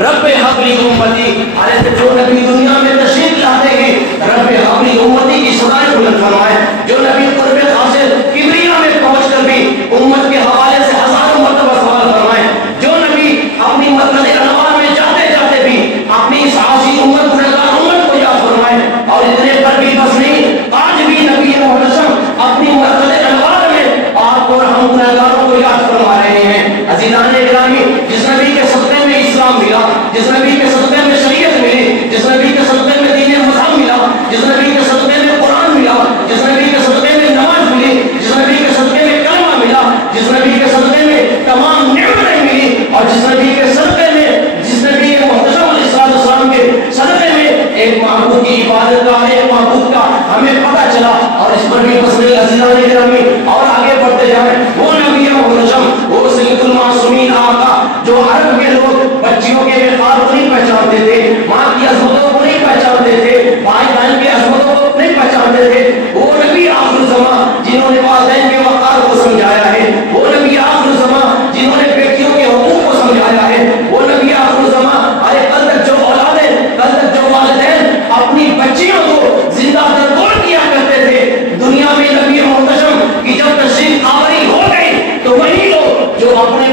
رب حبلی امتی، ارے جو نبی دنیا میں تشریف لاتے ہیں رب حبلی امتی کی صدائیں بلند فرمائے، جو نبی قرب حاصل کبریا میں پہنچ کر بھی امت کے حوالے سے ہزاروں مرتبہ سوال فرمائے، جو نبی اپنی مرکز انوار میں جاتے جاتے بھی اپنی اس عاصی امت گنہگار امت کو یاد فرمائے، اور اتنے پر بھی بس نہیں، آج بھی نبی محتشم اپنی مرکز انوار میں آپ اور ہم گنہگاروں کو یاد فرما رہے ہیں۔ عزیزان گرامی، جس نبی کے صدقے میں اسلام ملا، جس نبی کے صدقے میں شریعت ملی، جس نبی کے صدقے میں دین مذہب ملا، جس نبی کے صدقے میں قرآن ملا، جس نبی کے صدقے میں نماز ملی، جس نبی کے صدقے میں کلمہ ملا، جس نبی کے صدقے میں تمام نعمتیں ملی، اور جس نبی کے صدقے میں، جس نبی محتشم علیہ السلام کے صدقے میں ایک معبود کی عبادت کا، ایک معبود کا ہمیں پتہ چلا، اور اس پر بھی بس نہیں عزیزان گرامی، اور آگے بڑھتے جائیں، وہ نبی محتشم، وہ سید المعصومین آقا، جو عرب کے لوگ بچیوں کے وقار کو نہیں پہچانتے تھے، ماں کی عظمتوں کو نہیں پہچانتے تھے، بھائی بہن کی عظمتوں کو نہیں پہچانتے تھے، وہ نبی آخر الزمان جنہوں نے والدین کے وقار کو سمجھایا ہے، وہ نبی آخر الزمان جنہوں نے بیٹیوں کے حقوق کو سمجھایا ہے، وہ نبی آخر الزمان، ارے کل تک جو اولادیں، کل تک جو والدین اپنی بچیوں کو زندہ درگور کیا کرتے تھے، دنیا میں نبی محتشم کی جب تشریف آوری ہو گئی تو وہی لوگ جو اپنے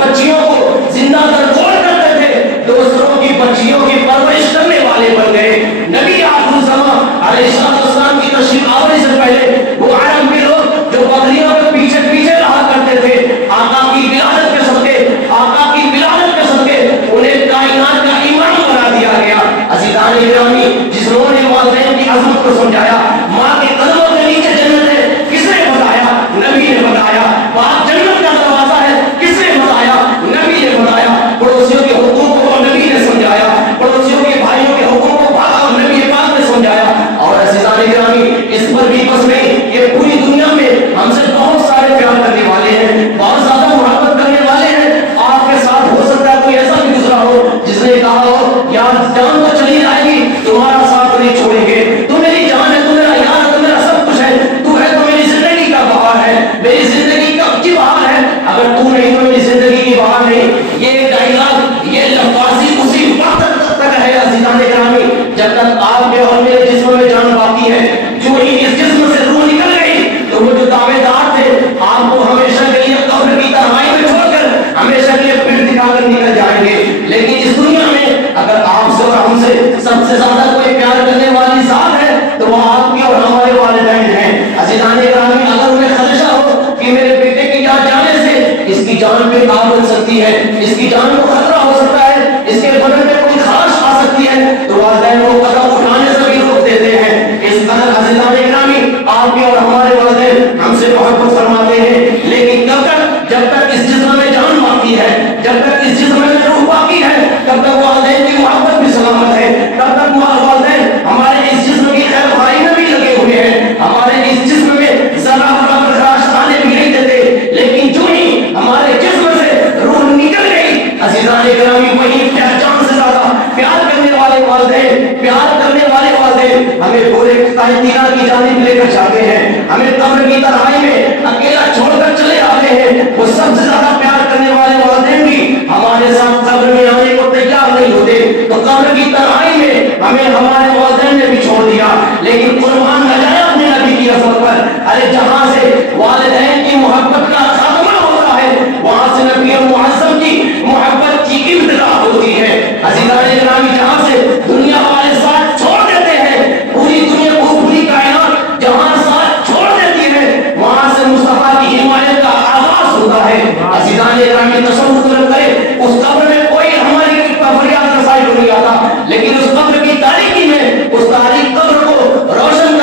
بچیوں کو زندہ درگور کرتے تھے دوسروں کی بچیوں کی پرورش کرنے والے بن گئے۔ نبی آخر الزمان علیہ السلام کی تشریف آوری سے پہلے وہ عرب کے لوگ جو بکریوں کے پیچھے پیچھے رہا کرتے تھے، آقا کی ولادت کے صدقے، آقا کی ولادت کے صدقے انہیں کائنات کا امام بنا دیا گیا۔ عزیزان گرامی، جنہوں نے والدین کی عظمت کو سمجھایا، ماں کے قدموں کے نیچے جنت ہے، کس نے بتایا؟ نبی نے بتایا۔ باہر جنت کا دروازہ ہے، کس نے بتایا؟ نبی نے بتایا۔ پڑوسیوں کے حقوق کو نبی نے سمجھایا، پڑوسیوں کے بھائیوں کے حقوق کو نبی پاک نے سمجھایا۔ اور عزیزان گرامی، اس پر بھی بس نہیں، یہ پوری دنیا میں ہم سے بہت سارے پیار کرنے والے ہیں، بہت زیادہ محبت کرنے والے ہیں۔ آپ کے ساتھ ہو سکتا ہے کوئی ایسا بھی گزرا ہو جس نے کہا ہو یار جان تو چلی جائے گی، تمہارا ساتھ نہیں چھوڑیں گے، تو میری جان ہے، تو میرا یار ہے، تو میرا سب کچھ ہے، تو ہے تو میری زندگی کا بہار ہے، میری زندگی کا کی بہار ہے، اگر تو نہیں تو میری زندگی کی بہار نہیں۔ یہ ڈائلاگ، یہ لفاظی اسی وقت تک ہے عزیزان گرامی جب تک آپ کے اور میرے جسم میں جان باقی ہے۔ جو ہی اس جسم سے روح نکل گئی تو وہ جو دعوے دار تھے آپ کو ہمیشہ کے لیے قبر کی تنہائی میں چھوڑ کر ہمیشہ کے لیے پیٹ دکھا کر نکل جائیں گے، لیکن اس دنیا میں اگر آپ سے اور ہم سے سب سے زیادہ کوئی پیار کرنے والی ذات ہے تو وہ آپ کی اور ہمارے والدین ہیں۔ عزیزان گرامی، اگر انہیں خدشہ ہو کہ میرے بیٹے کی یاد جانے سے اس کی جان پہ آگ لگ سکتی ہے، اس کی جان کو خطرہ ہو سکتا ہے، اس کے بدن میں کوئی خارش آ سکتی ہے، تو والدین کو قدم اٹھانے سے بھی روک دیتے ہیں۔ اس قدر عزیزان گرامی آپ کے اور ہمارے والدین ہم سے محبت فرماتے ہیں، لیکن کب تک؟ جب تک اس جسم میں جان باقی ہے، جب تک اس جسم میں روح باقی ہے، تب تک والدین کی محبت بھی سلامت ہے، تب تک والدین ہمارے اس جسم کی خیر خواہی میں بھی لگے ہوئے ہیں، ہمارے اس جسم میں ذرا برا برداشت آنے بھی نہیں دیتے، لیکن جو ہی ہمارے جسم سے روح نکل گئی عزیزان گرامی وہی پہچان سے زیادہ پیار کرنے والے والدین، پیار کرنے والے والدین ہمیں پورے تیرا کی جانب لے کر جاتے ہیں، ہمیں قبر کی تنہائی میں اکیلا چھوڑ کر چلے آتے ہیں۔ وہ سب سے زیادہ پیار کرنے والے والدین بھی ہمارے ساتھ قبر میں آنے کو تیار نہیں ہوتے، تو قبر کی تنہائی میں ہمیں ہمارے والدین نے بھی چھوڑ دیا، لیکن قربان نہ جائے اپنے نبی کی عظمت پر۔ ارے جہاں سے والدین کی محبت کا خاتمہ ہوتا ہے وہاں سے نبی معظم کی محبت کی ابتدا ہوتی ہے۔ عزیزان گرامی، جہاں سے دنیا والے ساتھ چھوڑ دیتے ہیں، پوری دنیا کو، پوری کائنات جہاں ساتھ چھوڑ دیتی ہے، وہاں سے مصطفیٰ کی حمایت کا آغاز ہوتا ہے۔ عزیزان گرامی، تصور کرے اس قبر میں کوئی ہماری فریاد رسائی کو نہیں آتا، لیکن اس قبر کی تاریکی میں اس تاریک قبر کو روشن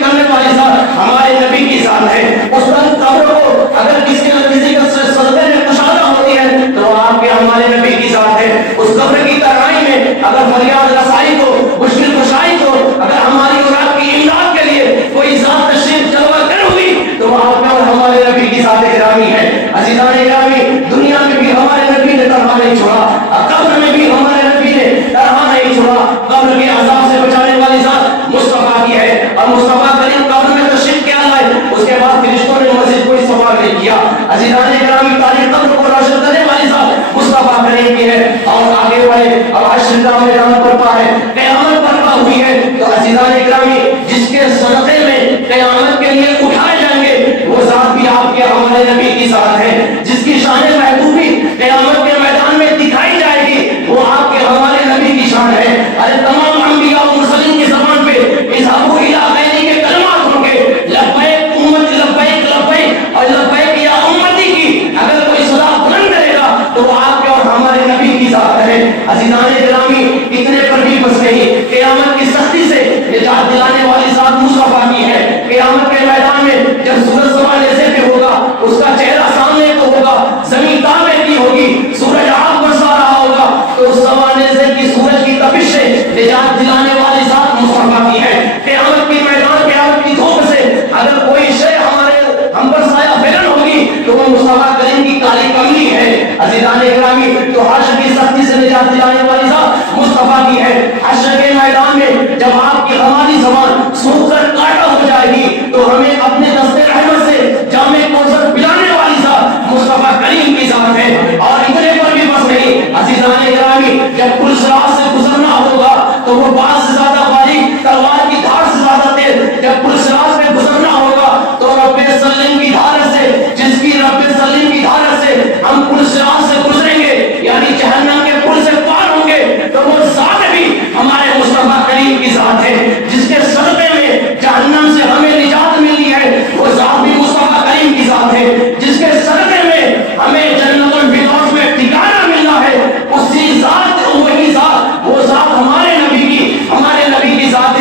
کرنے والی ذات ہمارے نبی کی ذات ہے۔ اس قبر کو اگر کسی کا صدقے میں کشادہ ہوتی ہے تو آپ کے ہمارے نبی کی ذات ہے۔ اس قبر کی تنہائی میں اگر فریاد رسائی کو، مشکل کشائی کو، اگر ہماری اور آپ کی امداد کے لیے کوئی ذات تشریف جلوہ گر ہوئی تو وہ آپ کے اور ہمارے نبی کی ذات گرامی ہے۔ عزیزان گرامی، دنیا میں بھی ہمارے نبی نے تنہا نہیں چھوڑا، قبر میں بھی ہمارے نبی نے تنہا نہیں چھوڑا۔ قبر کے عذاب سے بچانے والی ذات مصطفیٰ کی ہے، اور مصطفیٰ کریم قبر میں تشریف کیا لائے، اس کے بعد فرشتوں نے مزید کوئی سوال نہیں کیا۔ عزیزان گرامی، تاریخ قبر کو روشن کرنے والی ذات مصطفیٰ کریم کی ہے، اور آگے آگے بڑھے. اب حشر کا میدان برپا ہے, قیامت برپا ہوئی ہے. تو عزیزان اکرامی, جس کے صدقے میں قیامت کے لیے اٹھائے جائیں گے وہ ذات بھی آپ کے ہمارے نبی کی ذات ہے. جس کی شان محبوبی قیامت کے میدان میں دکھائی جائے گی وہ آپ کے ہمارے نبی کی شان ہے. ارے تمام انبیاء و مرسلین کی زبان پہ اذهبوا الى غیری کے کلمات ہوں گے, لبیک امت لبیک لبیک اور لبیک یا امتی کی اگر کوئی صدا بلند کرے گا تو وہ آپ کے اور ہمارے نبی کی ذات ہے. عزیزان گرامی, اتنے پر بھی بس نہیں, قیامت کی سختی سے نجات دلانے والی ذات مصطفیٰ کی ہے. قیامت کے میدان میں جب سورج سوا نیزے پہ ہوگا, اس کا چہرہ سامنے کو ہوگا, زمین تابے کی ہوگی, سورج آگ برسا رہا ہوگا, تو اس سوا نیزے کی سورج کی تپش سے نجات دلانے والی ذات مصطفیٰ کی ہے. قیامت کی میدان, قیامت کی دھوپ سے اگر کوئی شے ہمارے ہم پر سایہ پھیرن ہوگی تو وہ مصطفیٰ کریم کی کالی کملی ہے. عزیزان گرامی, تو حشر کی سختی سے نجات دلانے والی ذات مصطفیٰ کی ہے. حشر کے میدان میں جب آپ کی ہماری زبان سوکھ کر کاٹا ہو جائے گی تو ہمیں اپنے دستے رحمت سے جامع کوثر پلانے والی ذات مصطفیٰ کریم کی ذات ہے. اور اتنے پر بھی بس نہیں, عزیزان گرامی, جب پل صراط سے گزرنا ہوگا تو وہ باز سے زیادہ باریک, تلوار کی دھار سے زیادہ تیز. جب پل صراط سے گزرنا ہوگا تو رب سلیم کی دھار سے, جس کی رب سلیم کی دھار سے ہم پل صراط سے گزریں گے, یعنی جہنم کے پل سے پار ہوں گے, تو وہ ذات بھی ہمارے مصطفیٰ کریم کی ذات ہے. جس کے صدقے میں جہنم سے ہمیں نجات ملی ہے وہ ذات بھی مصطفیٰ کریم کی ذات ہے. جس کے صدقے میں ہمیں جنت الفردوس میں ٹھکانہ ملنا ہے اسی ذات, وہی ذات, وہ ذات ہمارے نبی کی ذات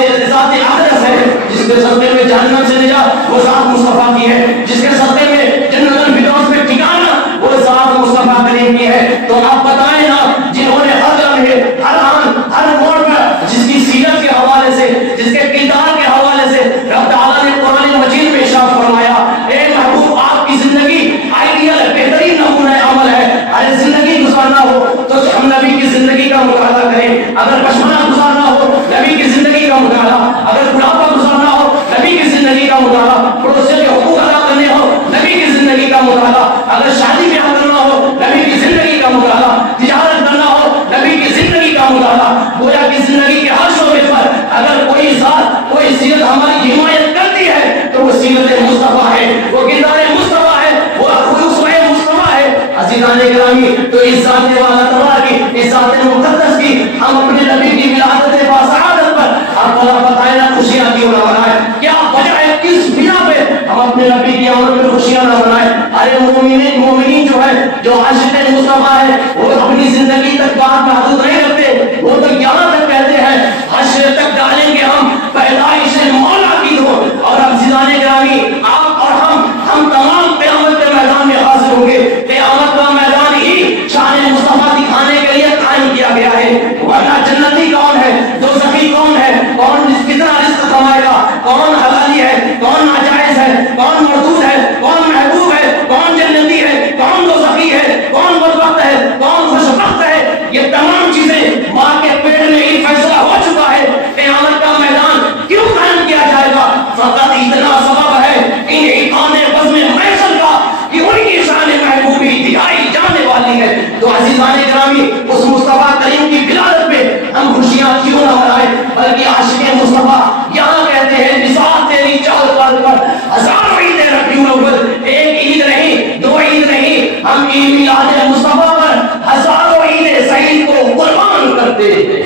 اقدس ہے. جس کے صدقے میں جہنم سے نجات وہ ذات مصطفیٰ کی ہے. جس کے صدقے میں جنت الفردوس میں ٹھکانہ وہ ذات مصطفیٰ کریم کی ہے. تو آپ بتائیں نا, جنہوں نے ہر لمحے, ہر آن, ہر موڑ پر جس کی سیرت کے حوالے سے, جس کے کردار کے حوالے سے رب تعالیٰ نے قرآن مجید میں ارشاد فرمایا, اے محبوب آپ کی زندگی آئیڈیل بہترین نمونہ عمل ہے. ارے زندگی گزارنا ہو تو ہم نبی کی زندگی کا مطالعہ کریں. اگر پشمانہ گزارنا ہو نبی کی زندگی کا مطالعہ, اگر بڑھاپا گزارنا ہو نبی کی زندگی کا مطالعہ, پڑوسیوں کے حقوق ادا کرنے ہو نبی کی زندگی کا مطالعہ, اگر شادی بیاہ کرنا ہو نبی کی زندگی کا مطالعہ, تجارت کرنا ہو نبی کی زندگی کا مطالعہ. گویا کی زندگی کے ہر شعبے پر اگر کوئی ذات, کوئی سیرت ہماری حمایت کرتی ہے تو وہ سیرت مصطفیٰ ہے, وہ کردار مصطفیٰ ہے, وہ اسوہ مصطفیٰ ہے. عزیزان گرامی, تو اس ذات والا تبارک کی, اس ذات مقدس کی ہم اپنے نبی کی ولادت باسعادت پر آپ اللہ بتائیں نا خوشیاں کیوں نہ منائیں؟ کیا وجہ ہے, کس بنا پہ ہم اپنے نبی کی آمد میں خوشیاں نہ منائیں؟ ارے مومنین جو ہے, جو عاشق مصطفیٰ ہے, وہ اپنی زندگی تک بات محدود نہیں رکھتے. وہ تو یہاں تک کہتے ہیں حشر تک ڈالیں گے ہم پیدائش مولا کی دو. اور عزیزان گرامی, آپ اور ہم تمام قیامت کے میدان میں حاضر ہوں گے. قیامت کا میدان ہی شان مصطفیٰ دکھانے کے لیے قائم کیا گیا ہے. ورنہ جنتی کون ہے, دوزخی کون ہے, کون کتنا رزق کمائے گا, کون حلالی ہے, کون ناجائز ہے, کون مردود ہے, کون محبوب ہے, کون جنتی ہے, کون دوزخی ہے, کون بدبخت ہے, کون خوشبخت ہے, یہ تمام چیزیں ماں کے پیٹ میں ہی فیصلہ ہو چکا ہے. قیامت کا میدان کیوں قائم کیا جائے گا؟ فقط اتنا سبب ہے ان ایقان بزم محشر کا کہ ان کی شان محبوبی دکھائی جانے والی ہے. تو عزیزان گرامی, اس مصطفیٰ کریم کی ولادت پہ ہم خوشیاں کیوں نہ منائیں, بلکہ عاشق مصطفیٰ یہاں کہتے ہیں نثار تیری چہل قدر پر ہزاروں عیدیں ربیع الاول, ایک عید نہیں, دو عید نہیں, ہم عید میلاد مصطفیٰ پر ہزاروں عید سعید کو قربان کرتے ہیں.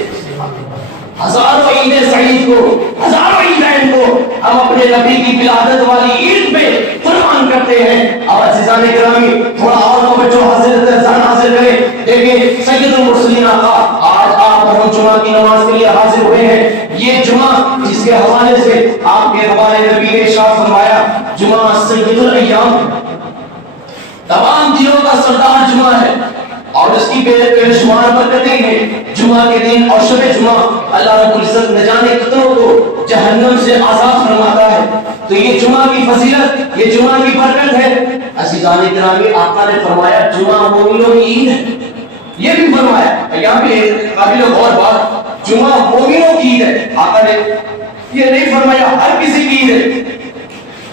ہزاروں عید سعید کو, ہزاروں عیدین کو ہم اپنے نبی کی ولادت والی عید پہ قربان کرتے ہیں. اور عزیزان گرامی, تھوڑا اور توجہ حاصل کریں. دیکھیں سید المرسلین آقا آج آپ اور ہم جمعہ کی نماز کے لیے حاضر ہوئے ہیں. یہ جمعہ جس کے حوالے سے آپ کے ہمارے نبی نے ارشاد فرمایا, جمعہ سید الایام, تمام دنوں کا سردار جمعہ ہے اور اس کی بے شمار برکتیں ہیں. جمعہ کے دن اور شب جمعہ اللہ رب العزت نہ جانے کتنوں کو جہنم سے آزاد فرماتا ہے. تو یہ جمعہ کی فضیلت, یہ جمعہ کی برکت ہے. عزیزان گرامی, آقا نے فرمایا جمعہ مومنوں کی عید ہے. یہ بھی فرمایا, یہاں پہ قابل غور بات, جمعہ مومنوں کی عید ہے. آقا نے یہ نہیں فرمایا ہر کسی کی عید ہے.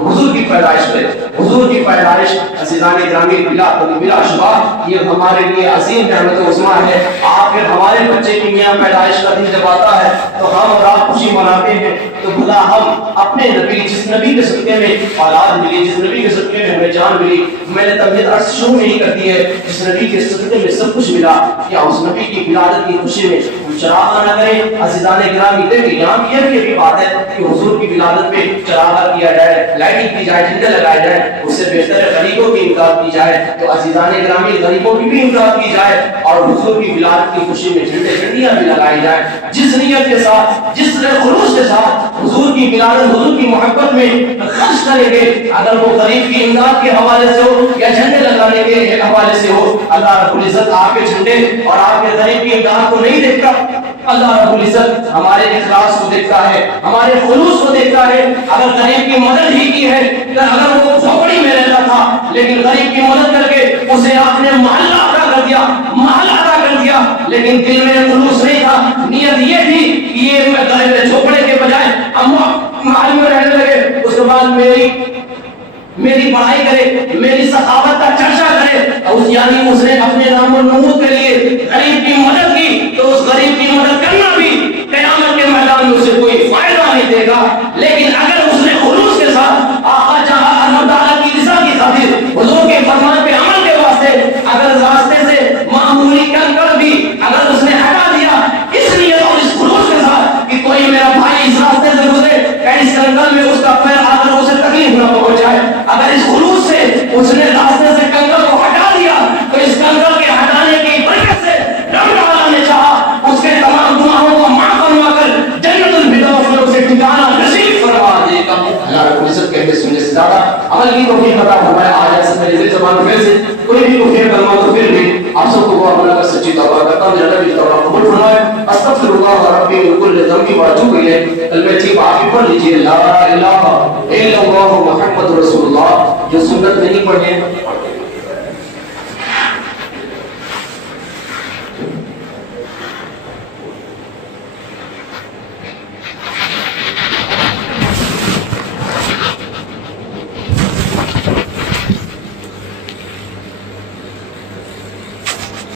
تو حضور کی پیدائش پہ، حضور کی پیدائش عزیزان گرامی بلا شبہ یہ ہمارے لیے عظیم نعمت عظمیٰ ہے۔ آپ پھر ہمارے بچے کی میاں پیدائش کا دن جب آتا ہے تو ہم اور آپ خوشی مناتے ہیں، تو بھلا ہم اپنے نبی، جس نبی کے صدقے میں اولاد ملی، جس نبی کے صدقے میں ہمیں جان ملی، میں نے طبیعت عرض شروع نہیں کرتی ہے، جس نبی کے صدقے میں سب کچھ ملا، کیا اس نبی کی ولادت کی خوشی میں ہم چراغاں نہ کریں؟ عزیزان گرامی دیکھیں یہاں یہ بھی بات ہے کہ حضور کی ولادت میں چراغاں کیا جائے، لائٹنگ کی جائے، جھنڈے لگائے جائیں، اس سے بہتر ہے غریبوں کی امداد کی جائے۔ تو عزیزان گرامی غریبوں کی بھی امداد کی جائے اور حضور کی ولادت کی خوشی میں جھنڈے جھنڈیاں بھی لگائی جائیں، جس نیت کے ساتھ، جس خلوص کے ساتھ حضور کی ولادت، حضور کی محبت میں خرچ کریں گے، اگر وہ غریب کی امداد کے حوالے سے ہو یا جھنڈے لگانے کے حوالے سے ہو، اللہ رب العزت آپ کے جھنڈے اور آپ کے غریب کی امداد کو نہیں دیکھتا، اللہ رب العزت ہمارے اخلاص کو دیکھتا ہے، ہمارے خلوص کو دیکھتا ہے۔ اگر غریب کی مدد ہی کی ہے، اگر وہ جھوپڑی میں رہتا تھا لیکن غریب کی مدد کر کے اسے آپ نے محلہ عطا کر دیا، محلہ عطا کر دیا، لیکن دل میں خلوص نہیں تھا، نیت یہ تھی کہ یہ غریب جھوپڑے کے بجائے محل میں رہنے لگے، اس کے بعد میری بڑائی کرے، میری سخاوت کا چرچا کرے، یعنی اس نے اپنے نام و نمود کے لیے غریب کی مدد کی، تو اس غریب کی مدد کرنا بھی قیامت کے میدان میں اسے کوئی فائدہ نہیں دے گا۔ لیکن اگر اس نے خلوص کے ساتھ آقا جہاں اللہ تعالیٰ کی رضا کی خاطر، حضور کے فرمان پہ عمل کے واسطے اگر راستے سے معمولی کنکر بھی اگر اس نے ہٹا دیا اس نیت اور اس خلوص کے ساتھ کہ کوئی میرا بھائی اس راستے سے گزرے، اس کنکر میں اس کا پیر آ کر اسے تکلیف نہ پہنچائے، اگر اس خلوص سے اس نے راستے سے کنکر کو ہٹا دیا تو اس کنکر کے ہٹانے کی برکت سے رب تعالیٰ نے چاہا اس کے تمام گناہوں کو معاف فرما کر جنت الفردوس میں اسے ٹھکانہ نصیب فرما دے گا۔ اللہ رب العزت کہتے سننے سے زیادہ عمل کی توفیق عطا فرمائے۔ آج ایسے میری دل زبان پھر سے کوئی بھی کفر کلمہ تو پھر بھی آپ سب کو وہ اپنا کا سچی توبہ کرتا ہوں، میرا نبی توبہ قبول فرمائے۔ استغفر اللہ ربی من کل ذنب واتوب الیہ۔ کلمہ ٹھیک آپ بھی پڑھ لیجیے، لا الہ الا اللہ محمد رسول اللہ۔ جو سنت نہیں پڑھے